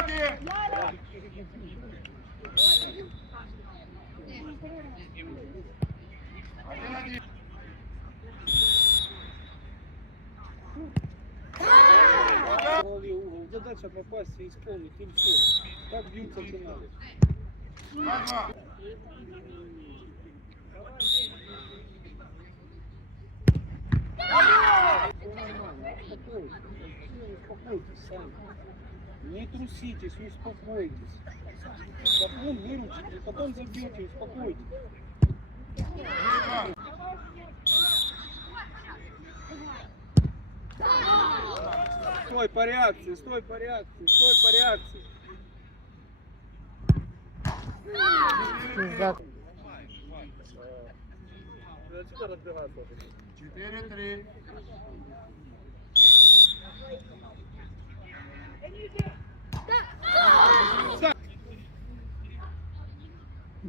В угол. Задача попасть и исполнить, и все. Так бьются финалы. Успокойтесь. Успокойтесь сами. Не труситесь, успокойтесь. Потом выручите, потом забьете, успокойтесь. Стой по реакции, стой по реакции, стой по реакции. За-